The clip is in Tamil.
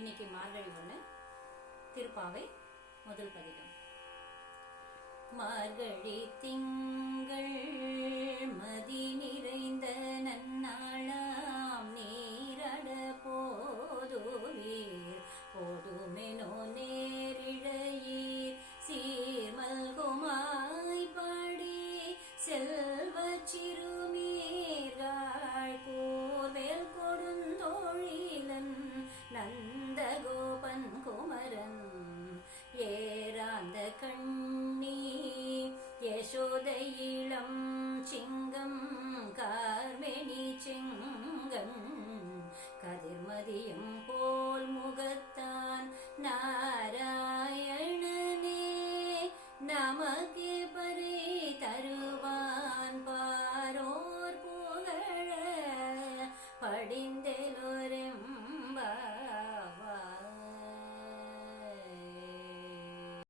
இன்னைக்கு மார்கழி 1 திருப்பாவை முதல் பதிகம். மார்கழி திங்கள் மதி நிறைந்த நன்னாளாம் நீரட போதுவீர் போதுமெனோ நேரிழையீர் சீர்மல்குமாய் பாடி செல்வ சிறுமீர்கள் கூர்வேல் கொடுந்தோழிலன் நந்தகோபன் குமரன் ஏராந்த கண்ணி யசோதை இளம் சிங்கம் கார்மேனி செங்கன் கதிர்மதியும்